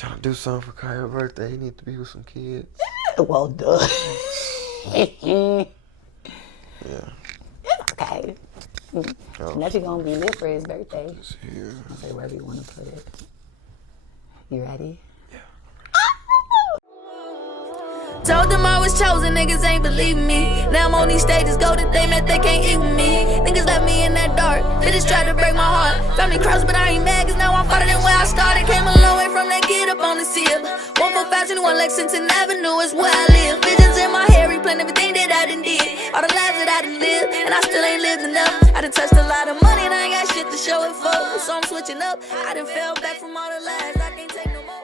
Trying to do something for Kyle's birthday. He need to be with some kids. Well, duh. Yeah. It's okay. Nephew gonna be lit for his birthday. Just here. I'll say wherever you want to put it. You ready? Told them I was chosen, niggas ain't believing me. Now I'm on these stages, go to them that they can't eat with me. Niggas left me in that dark, bitches tried to break my heart. Family cross, but I ain't mad, cause now I'm farther than where I started. Came a long way from that kid up on the seal. 14521 Lexington Avenue is where I live. Visions in my hair, replaying everything that I done did. All the lives that I done lived, and I still ain't lived enough. I done touched a lot of money, and I ain't got shit to show it for. So I'm switching up, I done fell back from all the lies, I can't take no more.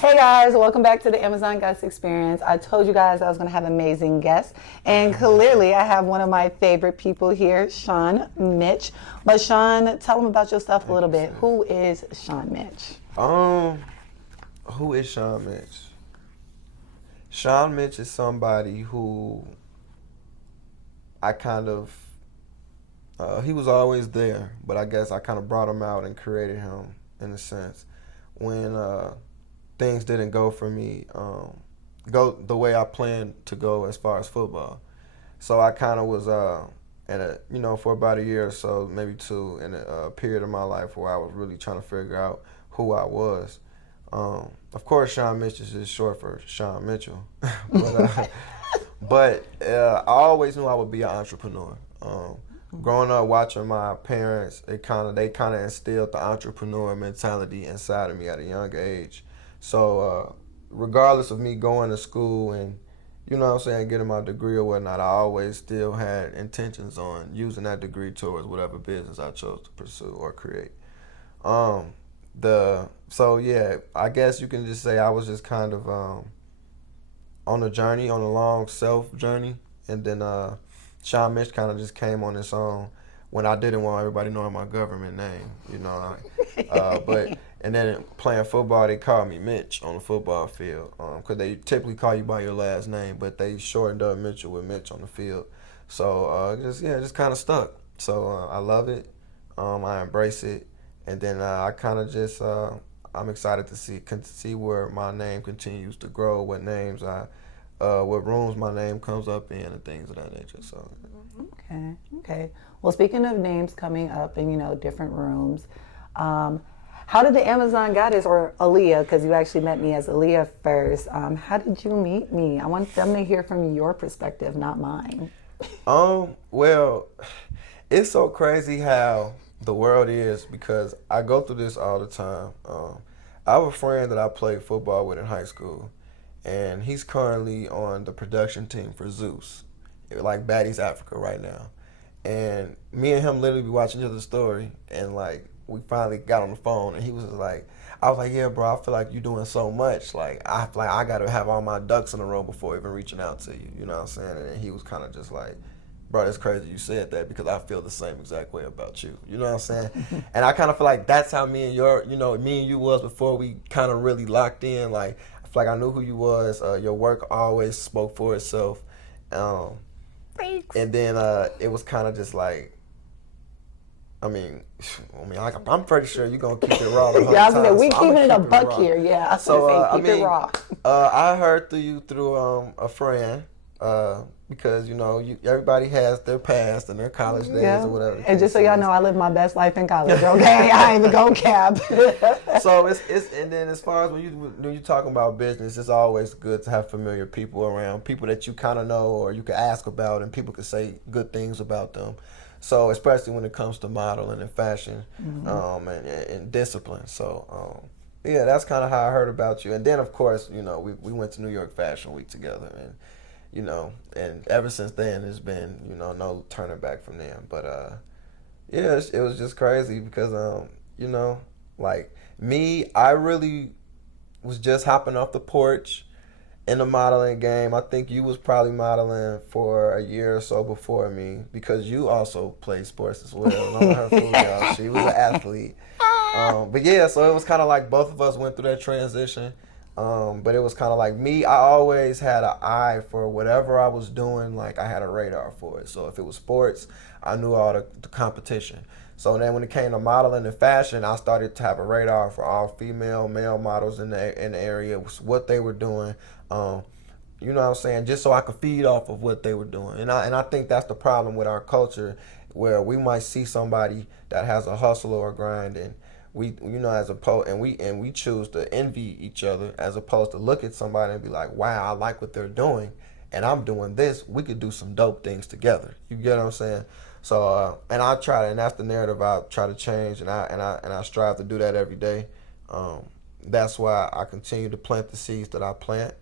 Hey guys, welcome back to the Amazon Guest Experience. I told you guys I was going to have amazing guests, and clearly I have one of my favorite people here, Shawn Mitch. But Shawn, tell them about yourself a little bit. Who is Shawn Mitch? Who is Shawn Mitch? Shawn Mitch is somebody who I kind of, he was always there, but I guess I kind of brought him out and created him in a sense. When things didn't go for me, go the way I planned to go as far as football. So I kind of was for about a year or so, maybe two, in a period of my life where I was really trying to figure out who I was. Of course, Shawn Mitch is just short for Shawn Mitchell, but I always knew I would be an entrepreneur. Growing up watching my parents, they kind of instilled the entrepreneur mentality inside of me at a young age. So regardless of me going to school and, getting my degree or whatnot, I always still had intentions on using that degree towards whatever business I chose to pursue or create. I guess you can just say I was just kind of on a long self journey, and then Shawn Mitch kind of just came on its own when I didn't want everybody knowing my government name, and then playing football, they called me Mitch on the football field, because they typically call you by your last name, but they shortened up Mitchell with Mitch on the field. So just kind of stuck. So I love it. I embrace it, and then I kind of just I'm excited to see where my name continues to grow, what rooms my name comes up in, and things of that nature. So. Okay. Well, speaking of names coming up in, different rooms, how did the Amazon goddess, or Aliyah, because you actually met me as Aliyah first, how did you meet me? I want them to hear from your perspective, not mine. Well, it's so crazy how the world is, because I go through this all the time. I have a friend that I played football with in high school, and he's currently on the production team for Zeus, like Baddies Africa right now. And me and him literally be watching each other's story, and we finally got on the phone, and he was like, I was like, yeah, bro, I feel like you're doing so much. I feel like I got to have all my ducks in a row before even reaching out to you. You know what I'm saying? And he was kind of just like, bro, it's crazy you said that, because I feel the same exact way about you. You know what I'm saying? And I kind of feel like that's how me and you was before we kind of really locked in. I feel like I knew who you was. Your work always spoke for itself. Thanks. And then it was kind of just like, I'm pretty sure you're gonna keep it raw. Yeah, I was gonna say, we keeping it a buck here. Yeah, I was gonna say, keep it raw. I heard through a friend, because everybody has their past and their college days or whatever. And just so y'all know, I lived my best life in college. Okay, I ain't even gonna cap. So it's and then as far as when you talking about business, it's always good to have familiar people around, people that you kind of know or you can ask about, and people can say good things about them. So especially when it comes to modeling and fashion, and discipline. So that's kind of how I heard about you. And then of course, we went to New York Fashion Week together, and and ever since then it's been no turning back from there. But it was just crazy because me, I really was just hopping off the porch in the modeling game. I think you was probably modeling for a year or so before me, because you also played sports as well. Don't let her fool y'all. She was an athlete. So it was kind of like both of us went through that transition. But it was kind of like me, I always had an eye for whatever I was doing. I had a radar for it. So if it was sports, I knew all the competition. So then when it came to modeling and fashion, I started to have a radar for all female, male models in the area, what they were doing. You know what I'm saying? Just so I could feed off of what they were doing. And I think that's the problem with our culture, where we might see somebody that has a hustle or a grind, and we, you know, as opposed, and we choose to envy each other as opposed to look at somebody and be like, wow, I like what they're doing, and I'm doing this. We could do some dope things together. You get what I'm saying? So, and I try to, and that's the narrative I try to change, and I strive to do that every day. That's why I continue to plant the seeds that I plant.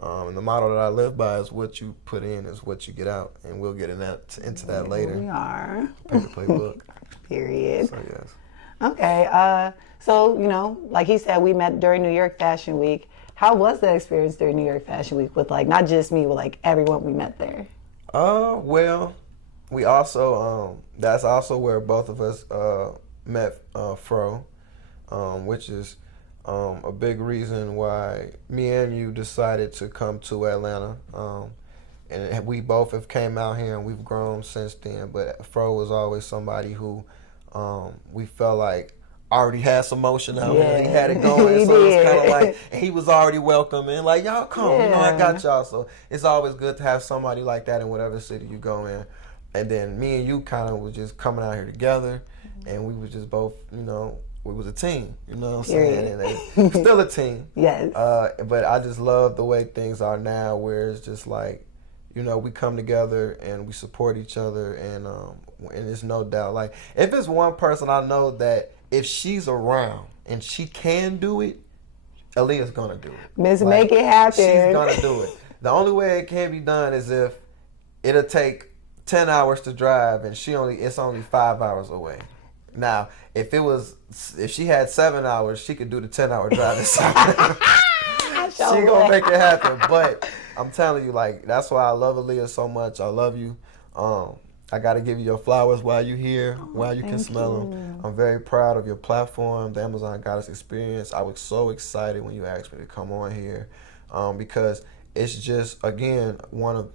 And the model that I live by is what you put in is what you get out, and we'll get into that later. We are. PaytoPlay book. Period. So yes. Okay. So, you know, like he said, we met during New York Fashion Week. How was that experience during New York Fashion Week with, like, not just me, but like everyone we met there? Well, we also that's also where both of us met Fro, which is a big reason why me and you decided to come to Atlanta. And we both have came out here and we've grown since then. But Fro was always somebody who we felt like already had some motion out here. He had it going. So it was kind of like, and he was already welcoming. Like, y'all come, you know, I got y'all. So it's always good to have somebody like that in whatever city you go in. And then me and you kind of was just coming out here together. And we was just both, you know, we was a team, you know what I'm saying? And still a team. Yes. But I just love the way things are now, where it's just like, you know, we come together and we support each other, and it's no doubt, like, if it's one person I know that if she's around and she can do it, Aliyah's gonna do it. Miss Like, Make It Happen. She's gonna do it. The only way it can be done is if it'll take 10 hours to drive and it's only 5 hours away. Now, if she had 7 hours, she could do the 10-hour drive. She gonna make it happen. But I'm telling you, like, that's why I love Aliyah so much. I love you. I got to give you your flowers while you're here, while you can smell them. I'm very proud of your platform, the Amazon Goddess Experience. I was so excited when you asked me to come on here, because it's just, again,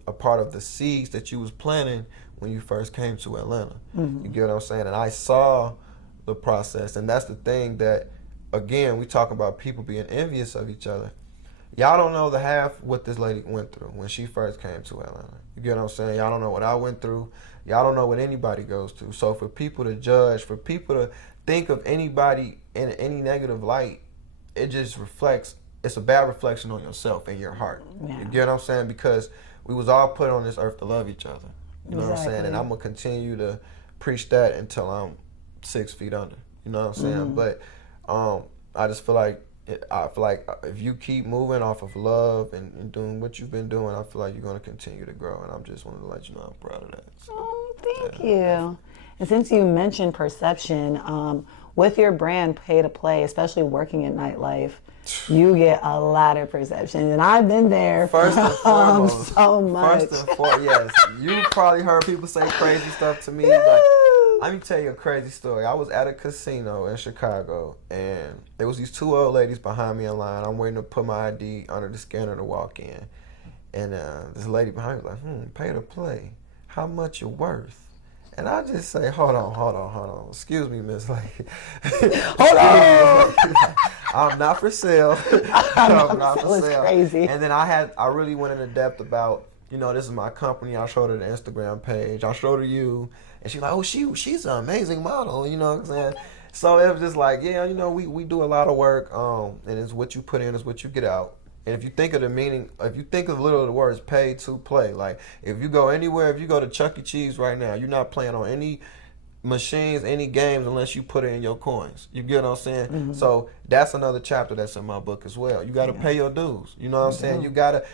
a part of the seeds that you was planting when you first came to Atlanta. Mm-hmm. You get what I'm saying? And I saw the process, and that's the thing that, again, we talk about people being envious of each other. Y'all don't know the half what this lady went through when she first came to Atlanta. You get what I'm saying? Y'all don't know what I went through. Y'all don't know what anybody goes through. So for people to judge, for people to think of anybody in any negative light, it just reflects, it's a bad reflection on yourself and your heart. Yeah. You get what I'm saying? Because we was all put on this earth to love each other. You know what I'm saying? And I'm going to continue to preach that until I'm 6 feet under. You know what I'm saying? But I just feel like, if you keep moving off of love and doing what you've been doing, I feel like you're going to continue to grow. And I just wanted to let you know I'm proud of that. So, thank you. And since you mentioned perception, with your brand PaytoPlay, especially working in nightlife, you get a lot of perception. And I've been there first and foremost, so much. First and foremost, yes. You probably heard people say crazy stuff to me. Like, let me tell you a crazy story. I was at a casino in Chicago, and there was these two old ladies behind me in line. I'm waiting to put my ID under the scanner to walk in. And this lady behind me was like, PaytoPlay, how much you worth? And I just say, hold on. Excuse me, miss. Like, hold on. I'm not for sale. I'm not for sale. Crazy. And then I really went into depth about, you know, this is my company. I showed her the Instagram page. I showed her you. And she's like, oh, she's an amazing model, you know what I'm saying? So it was just like, yeah, you know, we do a lot of work, and it's what you put in is what you get out. And if you think of the meaning, if you think of literally the words pay to play, like if you go anywhere, if you go to Chuck E. Cheese right now, you're not playing on any machines, any games unless you put it in your coins. You get what I'm saying? Mm-hmm. So that's another chapter that's in my book as well. You got to pay your dues. You know what I'm saying?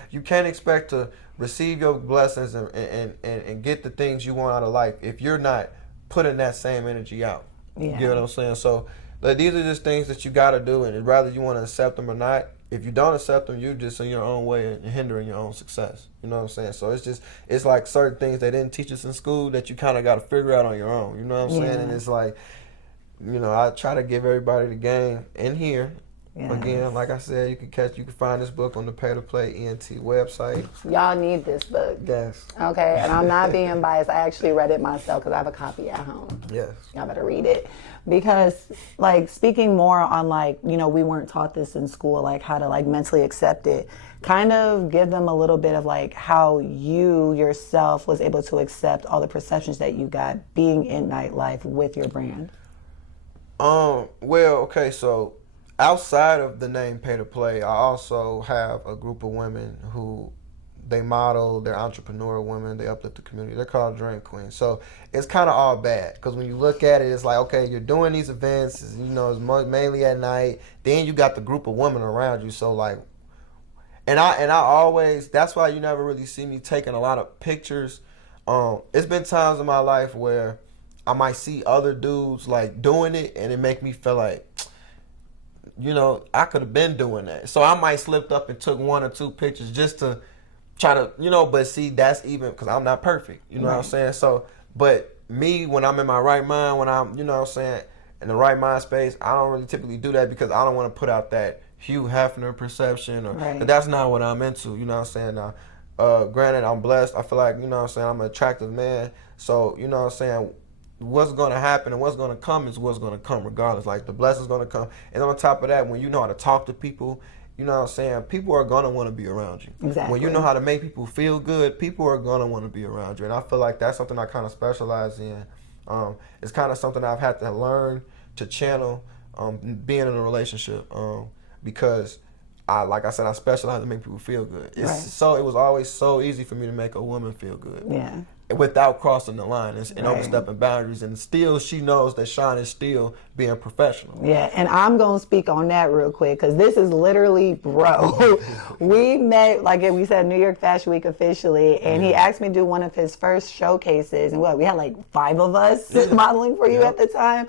You can't expect to receive your blessings and get the things you want out of life if you're not putting that same energy out. Yeah. You get what I'm saying? So these are just things that you got to do, and whether you want to accept them or not, if you don't accept them, you're just in your own way and hindering your own success. You know what I'm saying? So it's like certain things they didn't teach us in school that you kind of got to figure out on your own. You know what I'm saying? And it's like, you know, I try to give everybody the game in here Yes. Again, like I said, you can find this book on the PaytoPlay ENT website. Y'all need this book. Yes. Okay, and I'm not being biased. I actually read it myself because I have a copy at home. Yes. Y'all better read it. Because, like, speaking more on, like, you know, we weren't taught this in school, like, how to, like, mentally accept it. Kind of give them a little bit of, like, how you yourself was able to accept all the perceptions that you got being in nightlife with your brand. Well, okay, so outside of the name Pay to Play, I also have a group of women who they model, they're entrepreneurial women, they uplift the community. They're called Dream Queens. So it's kind of all bad because when you look at it, it's like, okay, you're doing these events, you know, it's mainly at night. Then you got the group of women around you. So like, and I always, that's why you never really see me taking a lot of pictures. It's been times in my life where I might see other dudes like doing it and it make me feel like, you know, I could have been doing that. So I might slipped up and took 1 or 2 pictures just to try to, you know, but see, that's even because I'm not perfect. You know what I'm saying? So, but me, when I'm in my right mind, when I'm, you know what I'm saying, in the right mind space, I don't really typically do that because I don't want to put out that Hugh Hefner perception, or that's not what I'm into. You know what I'm saying? Now, granted, I'm blessed. I feel like, you know what I'm saying, I'm an attractive man. So, you know what I'm saying, what's going to happen and what's going to come is what's going to come regardless. Like, the blessing's going to come. And on top of that, when you know how to talk to people, you know what I'm saying, people are going to want to be around you. Exactly. When you know how to make people feel good, people are going to want to be around you. And I feel like that's something I kind of specialize in. It's kind of something I've had to learn to channel being in a relationship because like I said, I specialize in making people feel good. It was always so easy for me to make a woman feel good. Yeah. Without crossing the line and overstepping boundaries, and still she knows that Shawn is still being professional. Yeah, and I'm gonna speak on that real quick because this is literally bro. We met, like we said, New York Fashion Week officially, and he asked me to do one of his first showcases, and we had like 5 of us modeling for you at the time,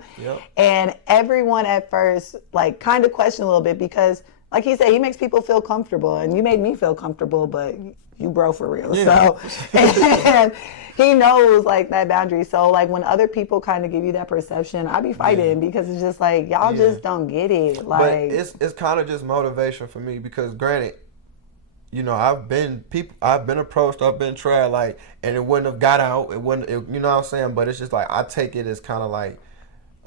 and everyone at first like kind of questioned a little bit because, like he said, he makes people feel comfortable, and you made me feel comfortable, but you bro for real. So, and he knows like that boundary. So like when other people kind of give you that perception, I be fighting because it's just like y'all just don't get it. Like, but it's kind of just motivation for me because granted, you know, I've been approached, I've been tried, like, and it wouldn't have got out. You know what I'm saying? But it's just like I take it as kind of like.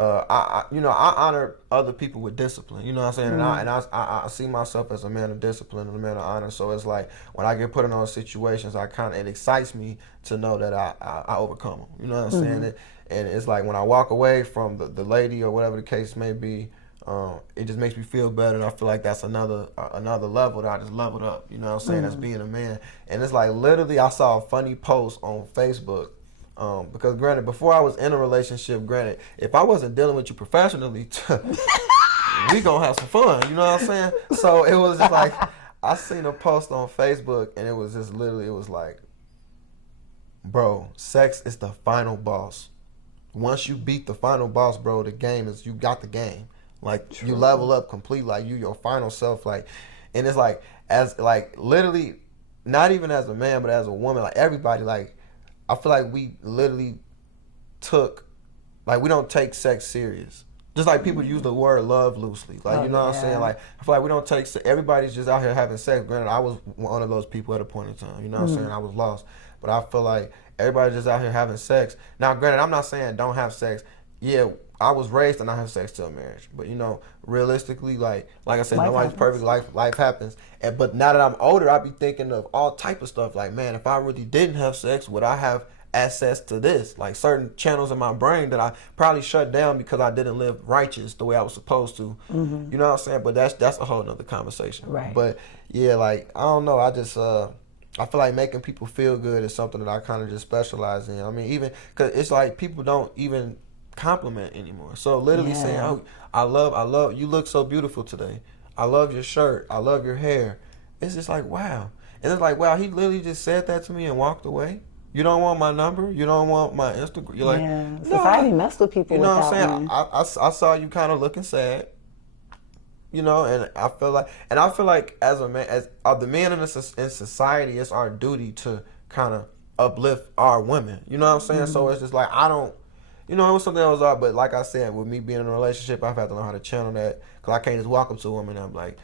I honor other people with discipline. You know what I'm saying? And I see myself as a man of discipline and a man of honor. So it's like when I get put in those situations, it excites me to know that I overcome them. You know what I'm saying? And it's like when I walk away from the lady or whatever the case may be, it just makes me feel better. And I feel like that's another level that I just leveled up. You know what I'm saying? As being a man. And it's like literally I saw a funny post on Facebook. Because granted, before I was in a relationship, if I wasn't dealing with you professionally, we gonna have some fun, you know what I'm saying? So it was just like, I seen a post on Facebook and it was just literally, it was like, bro, sex is the final boss. Once you beat the final boss, bro, the game is, you got the game. Like, you level up completely, like you your final self, like, and it's like, as like literally, not even as a man, but as a woman, like everybody, like, I feel like we literally we don't take sex serious. Just like people use the word love loosely. Like, you know what I'm saying? Like, I feel like we don't take, everybody's just out here having sex. Granted, I was one of those people at a point in time. You know what I'm saying? I was lost. But I feel like everybody's just out here having sex. Now, granted, I'm not saying don't have sex. Yeah, I was raised to not have sex till marriage. But, you know, realistically, like I said, nobody's perfect. Life happens. But now that I'm older, I be thinking of all type of stuff. Like, man, if I really didn't have sex, would I have access to this? Like certain channels in my brain that I probably shut down because I didn't live righteous the way I was supposed to. You know what I'm saying? But that's a whole nother conversation. Right. But yeah, like, I don't know. I just I feel like making people feel good is something that I kind of just specialize in. I mean, even because it's like people don't even compliment anymore. So literally saying, "Oh, I love you look so beautiful today. I love your shirt. I love your hair." It's just like, wow. And it's like, wow, he literally just said that to me and walked away. You don't want my number? You don't want my Instagram? You're like, no, society messed with people. You know what I'm saying? I saw you kind of looking sad. You know, and I feel like as a man, as the men in society, it's our duty to kind of uplift our women. You know what I'm saying? So it's just like, I don't, you know, it was something that was odd. But like I said, with me being in a relationship, I've had to learn how to channel that. Because I can't just walk up to a woman and I'm like,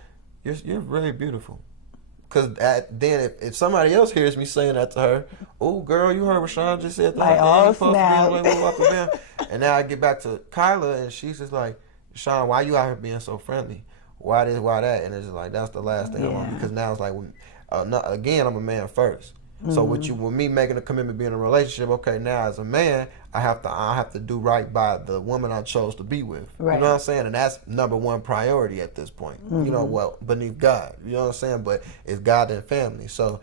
you're really beautiful. Because then if somebody else hears me saying that to her, oh, girl, you heard what Shawn just said. Like, oh, snap. And now I get back to Kyla, and she's just like, Shawn, why you out here being so friendly? Why this, why that? And it's just like, that's the last thing I want. Because now it's like, again, I'm a man first. So with me making a commitment, being in a relationship, okay, now as a man, I have to do right by the woman I chose to be with. Right. You know what I'm saying? And that's number one priority at this point. You know, well, beneath God. You know what I'm saying? But it's God and family. So,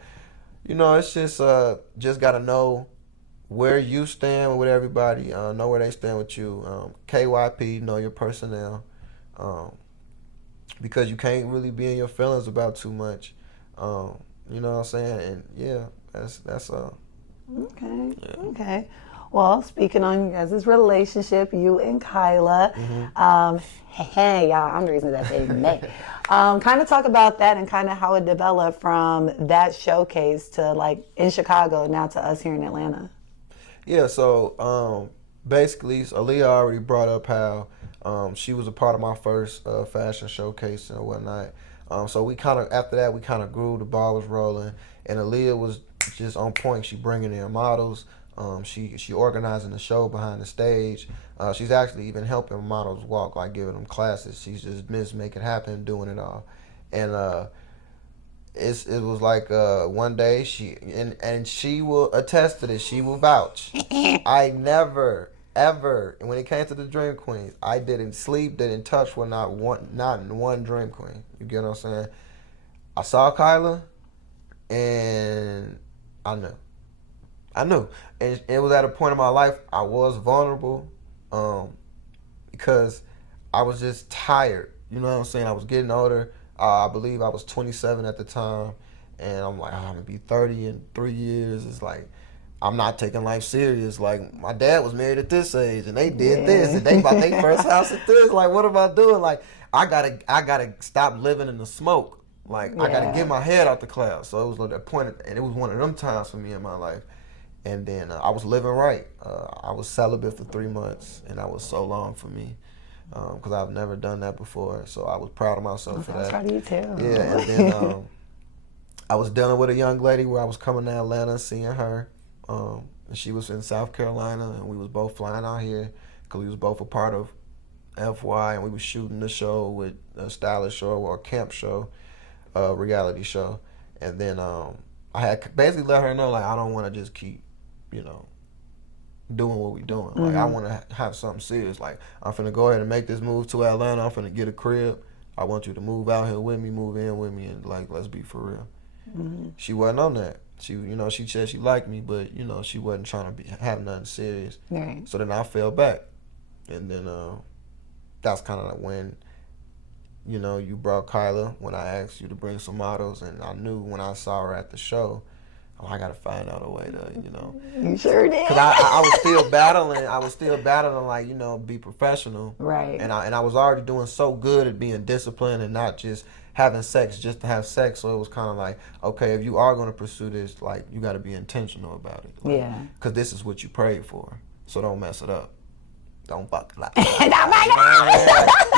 you know, it's just got to know where you stand with everybody, know where they stand with you. KYP, know your personnel. Because you can't really be in your feelings about too much. You know what I'm saying? And yeah, that's Okay. Yeah. Okay. Well, speaking on you guys' relationship, you and Kyla, hey, y'all, I'm the reason that they met. Kind of talk about that and kind of how it developed from that showcase to like in Chicago now to us here in Atlanta. Yeah, so basically, Aliyah already brought up how she was a part of my first fashion showcase and whatnot. So we kind of, after that, we kind of grew, the ball was rolling, and Aliyah was just on point. She bringing in models. She organizing the show behind the stage. She's actually even helping models walk, like giving them classes. She's just make it happen, doing it all. And it was like one day and she will attest to this. She will vouch. I never ever, when it came to the Dream Queens, I didn't sleep, didn't touch with not one Dream Queen. You get what I'm saying? I saw Kyla, and I knew, and it was at a point in my life I was vulnerable, because I was just tired. You know what I'm saying? I was getting older. I believe I was 27 at the time, and I'm like, I'm gonna be 30 in 3 years. It's like, I'm not taking life serious. Like, my dad was married at this age, and they did this, and they bought their first house at this. Like, what am I doing? Like, I gotta stop living in the smoke. Like, I gotta get my head out the clouds. So it was like that point, and it was one of them times for me in my life. And then I was living right. I was celibate for 3 months, and that was so long for me, because I've never done that before. So I was proud of myself for that. I was proud of you too. Yeah, and then I was dealing with a young lady where I was coming to Atlanta, seeing her. And she was in South Carolina, and we was both flying out here because we was both a part of FY, and we was shooting the show with a stylish show or a camp show, reality show. And then I had basically let her know, like, I don't want to just keep, doing what we doing. Like, I want to have something serious. Like, I'm finna go ahead and make this move to Atlanta. I'm finna get a crib. I want you to move out here with me, move in with me, and like, let's be for real. She wasn't on that. She, she said she liked me, but she wasn't trying to have nothing serious. Right. So then I fell back, and then that's kind of like when, you brought Kyla when I asked you to bring some models, and I knew when I saw her at the show, I gotta find out a way to, You sure did. Cause I was still battling. I was still battling, like, be professional. Right. And I was already doing so good at being disciplined and not just having sex just to have sex. So it was kind of like, okay, if you are going to pursue this, like, you got to be intentional about it. Like, yeah. Because this is what you prayed for. So don't mess it up. Don't fuck it up. You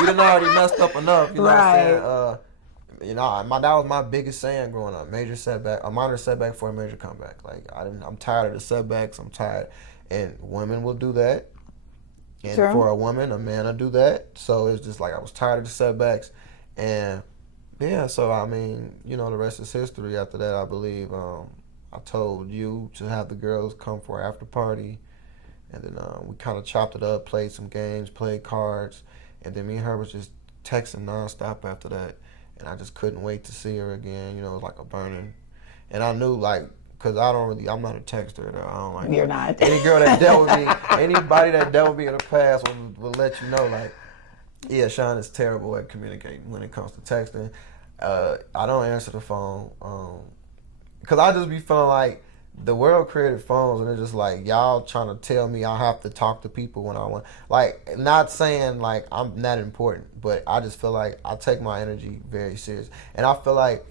done already messed up enough. You know what I'm saying? That was my biggest saying growing up. Major setback, a minor setback for a major comeback. Like, I'm tired of the setbacks. I'm tired. And women will do that. And True. For a woman, a man will do that. So it's just like, I was tired of the setbacks. And yeah, so the rest is history. After that, I believe I told you to have the girls come for our after party, and then we kind of chopped it up, played some games, played cards, and then me and her was just texting nonstop after that, and I just couldn't wait to see her again. It was like a burning, and I knew, like, because I'm not a texter though. I don't like. You're not. Any girl that dealt with me, anybody that dealt with me in the past will let you know, like. Yeah, Shawn is terrible at communicating when it comes to texting. I don't answer the phone because I just be feeling like the world created phones, and it's just like, y'all trying to tell me I have to talk to people when I want. Like, not saying like I'm not important, but I just feel like I take my energy very serious, and I feel like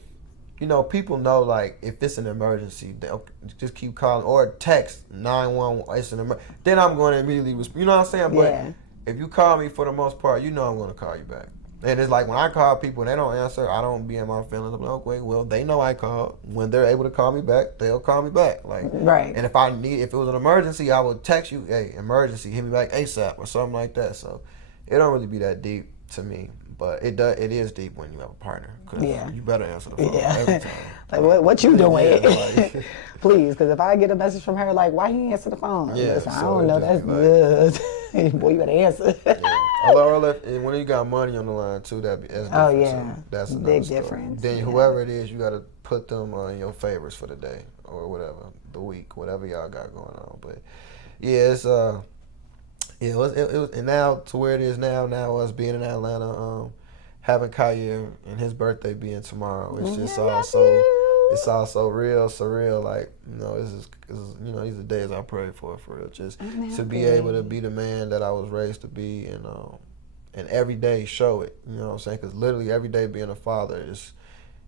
you know, people know, like, if it's an emergency, they'll just keep calling or text 911. It's an emergency. Then I'm going to immediately, you know what I'm saying? But Yeah. if you call me, for the most part, you know I'm going to call you back. And it's like when I call people and they don't answer, I don't be in my feelings. I'm like, okay, well, they know I called. When they're able to call me back, they'll call me back. Like, Right. And if it was an emergency, I would text you, hey, emergency, hit me back ASAP or something like that. So it don't really be that deep to me. But it is deep when you have a partner. Cause you better answer the phone every time. Like, what you doing? Yeah, like, Please, because if I get a message from her, like, why you answer the phone? Yeah, Listen, I so don't know. That's good. Boy, you better answer. Although when you got money on the line too, that's different. Oh, yeah. So that's another Big story. difference. Then whoever it is, you got to put them on your favorites for the day or whatever, the week, whatever y'all got going on. But yeah, it's it was and now to where it is now us being in Atlanta, having Kanye and his birthday being tomorrow, it's just it's also real surreal. Like, you know, this is you know, these are days I pray for real. Just to be able to be the man that I was raised to be, and every day show it. You know what I'm saying? Because literally every day being a father is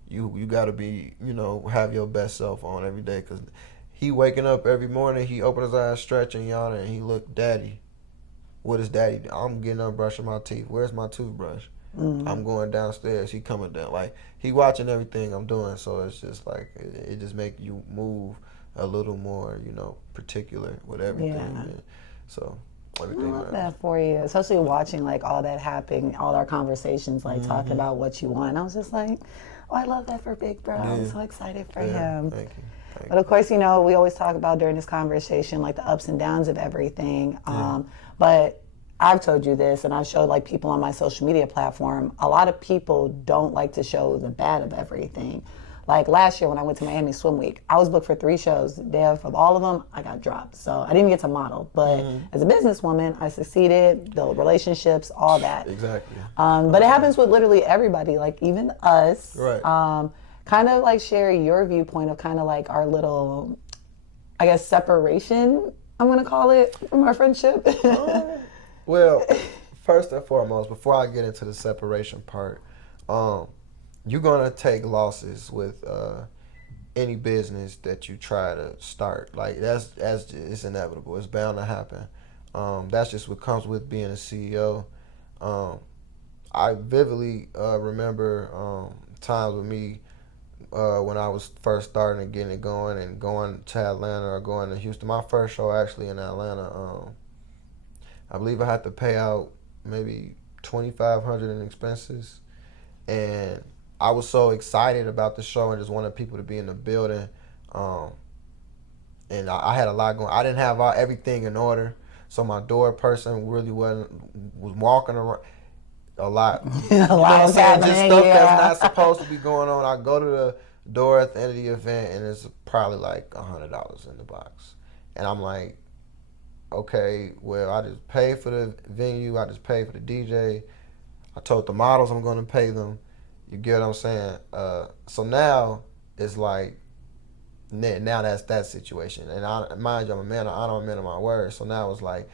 you got to be, you know, have your best self on every day. Because he waking up every morning, he open his eyes, stretching, yawning, and he look, Daddy. What is Daddy? I'm getting up brushing my teeth. Where's my toothbrush? I'm going downstairs. He coming down. Like, he watching everything I'm doing. So it's just like, it just make you move a little more, you know, particular with everything. Yeah. So I everything. love that for you, especially watching like all that happen, all our conversations, like talking about what you want. I was just like, oh, I love that for Big Bro. I'm so excited for him. Thank you. But of course, you know, we always talk about during this conversation, like the ups and downs of everything. But I've told you this, and I've showed like people on my social media platform, a lot of people don't like to show the bad of everything. Like last year when I went to Miami Swim Week, I was booked for 3 shows. Dev, of all of them, I got dropped. So I didn't get to model. But as a businesswoman, I succeeded, built relationships, all that. Exactly. But it happens with literally everybody, like even us. Right. Kind of like share your viewpoint of kind of like our little, I guess, separation, I'm going to call it, from our friendship. Well, first and foremost, before I get into the separation part, you're gonna take losses with any business that you try to start. Like that's it's inevitable. It's bound to happen. That's just what comes with being a CEO. I vividly remember times with me when I was first starting and getting it going and going to Atlanta or going to Houston. My first show actually in Atlanta. I believe I had to pay out maybe $2,500 in expenses, and I was so excited about the show and just wanted people to be in the building. And I had a lot going. I didn't have everything in order, so my door person really was walking around a lot. A lot was happening. Just stuff that's not supposed to be going on. I go to the door at the end of the event, and it's probably like $100 in the box, and I'm like, okay, well, I just paid for the venue. I just paid for the DJ. I told the models I'm going to pay them. You get what I'm saying? So now it's like, now that's that situation. And mind you, I'm a man of my word. So now it's like,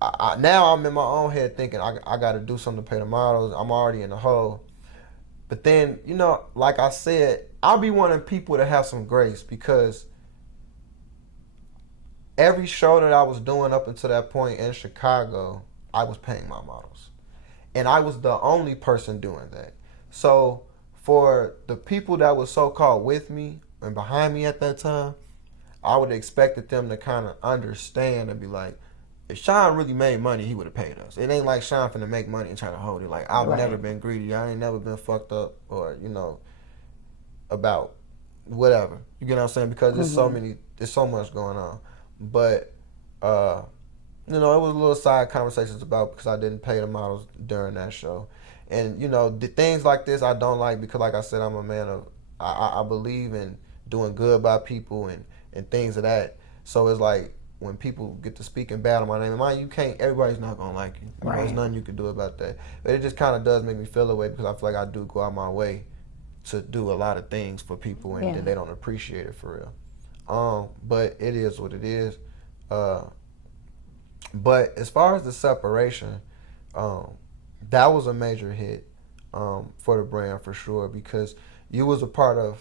now I'm in my own head thinking I got to do something to pay the models. I'm already in the hole. But then, you know, like I said, I'll be wanting people to have some grace because every show that I was doing up until that point in Chicago, I was paying my models. And I was the only person doing that. So for the people that was so-called with me and behind me at that time, I would have expected them to kind of understand and be like, if Shawn really made money, he would have paid us. It ain't like Shawn finna make money and try to hold it. Like, I've never been greedy. I ain't never been fucked up or, you know, about whatever. You get what I'm saying? Because there's so much going on. But, you know, it was a little side conversations about because I didn't pay the models during that show. And, you know, the things like this I don't like because, like I said, I'm a man of, I believe in doing good by people and things of that. So it's like when people get to speaking bad on my name, and mind you, everybody's not going to like you. Right. There's nothing you can do about that. But it just kind of does make me feel away because I feel like I do go out my way to do a lot of things for people and then they don't appreciate it for real. But it is what it is. But as far as the separation, that was a major hit for the brand for sure because, you was a part of,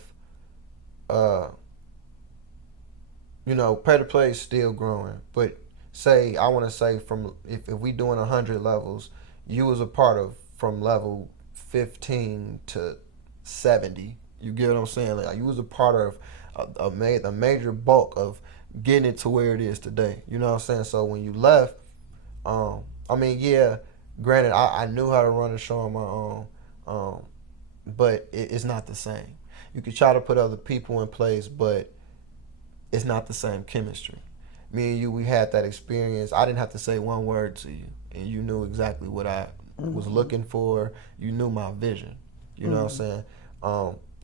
PaytoPlay is still growing. But I want to say from if we doing 100 levels, you was a part of from level 15 to 70. You get what I'm saying? Like you was a part of a major bulk of getting it to where it is today. You know what I'm saying? So when you left, granted, I knew how to run a show on my own, but it's not the same. You could try to put other people in place, but it's not the same chemistry. Me and you, we had that experience. I didn't have to say one word to you, and you knew exactly what I was looking for. You knew my vision. You know what I'm saying?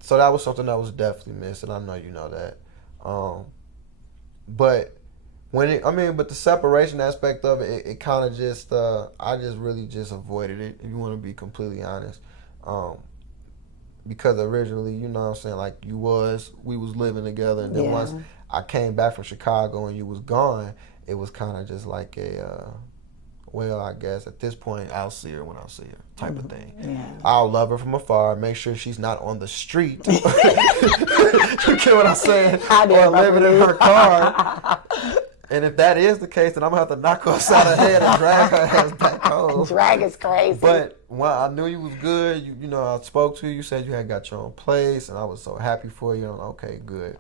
So that was something that was definitely missed, and I know you know that. But the separation aspect of it, it kind of just, I just really just avoided it, if you want to be completely honest. Because originally, you know what I'm saying, like we was living together, and then once I came back from Chicago and you was gone, it was kind of just like I guess at this point, I'll see her when I see her type of thing. Yeah. I'll love her from afar, make sure she's not on the street. You get what I'm saying? Or living in her car. And if that is the case, then I'm going to have to knock her upside her head and drag her ass back home. Drag is crazy. But when I knew you was good, you know, I spoke to you. You said you had got your own place, and I was so happy for you. I'm like, okay, good.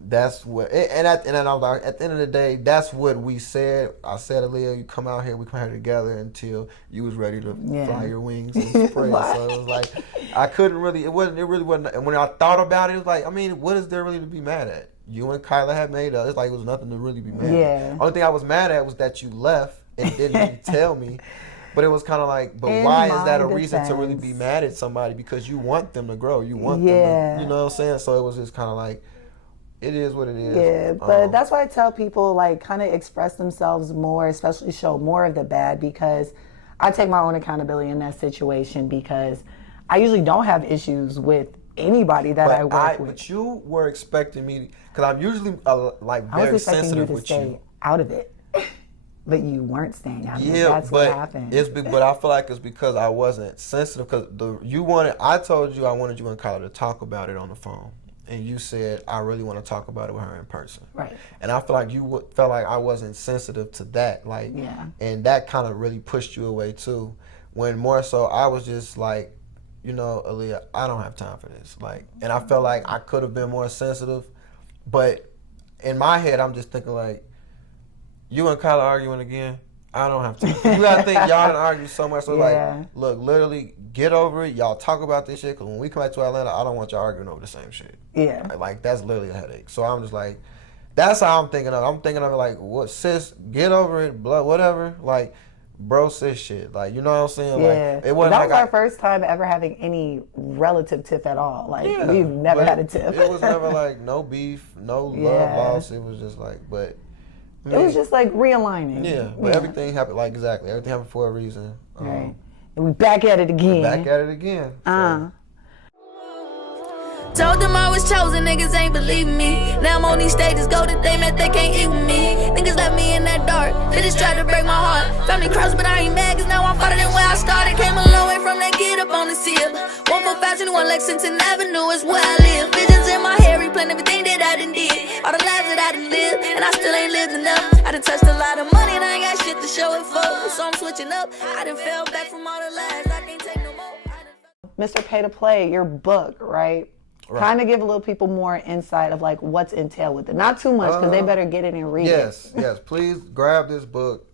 That's what, and I was like, at the end of the day, that's what we said. I said, Aliyah, you come out here, we come here together until you was ready to fly your wings and spread. So it was like, I couldn't really, it really wasn't, and when I thought about it, it was like, I mean, what is there really to be mad at? You and Kyla had made us. It's like it was nothing to really be mad at. Only thing I was mad at was that you left and didn't even tell me. But it was kind of like, but why is that a reason to really be mad at somebody? Because you want them to grow. You want them to, you know what I'm saying? So it was just kind of like, it is what it is. Yeah, but that's why I tell people, like, kind of express themselves more, especially show more of the bad, because I take my own accountability in that situation, because I usually don't have issues with anybody that I work with. But you were expecting me, because I'm usually very sensitive with you. I was expecting you to stay out of it, but you weren't staying out of it. Yeah, that's what happened. But I feel like it's because I wasn't sensitive, because I told you I wanted you and Kyla to talk about it on the phone. And you said, I really want to talk about it with her in person. Right. And I feel like you felt like I wasn't sensitive to that. And that kind of really pushed you away too. When more so, I was just like, you know, Aliyah, I don't have time for this. And I felt like I could have been more sensitive. But in my head, I'm just thinking like, you and Kyla arguing again? I don't have time. You gotta think y'all done argue so much. So look, literally, get over it. Y'all talk about this shit, because when we come back to Atlanta, I don't want y'all arguing over the same shit. Yeah. Like, that's literally a headache. So I'm just like, that's how I'm thinking of it. I'm thinking of it like, what, sis, get over it, blah, whatever. Like, bro, sis shit. Like, you know what I'm saying? Yeah. Like, it wasn't that was our first time ever having any relative tiff at all. We've never had a tiff. It was never like no beef, no love lost. It was just like, but. It was just like realigning. Yeah, but everything happened, exactly. Everything happened for a reason. Right. And we back at it again. So. Told them I was chosen, niggas ain't believing me. Now I'm on these stages, go to them that they can't eat with me. Niggas left me in that dark, they just tried to break my heart. Family crossed, but I ain't mad, cause now I'm farther than where I started. Came a long way from that kid up on the hill. 145 1 Lexington Avenue is where I live. Visions in my hair, replaying everything that I done did. All the lives that I done lived, and I still ain't lived enough. I done touched a lot of money, and I ain't got shit to show it for. So I'm switching up, I done fell back from all the lies, I can't take no more. Mr. Pay-to-Play, your book, right? Kind of give a little people more insight of like what's entailed with it. Not too much, because they better get it and read it. Yes, please grab this book.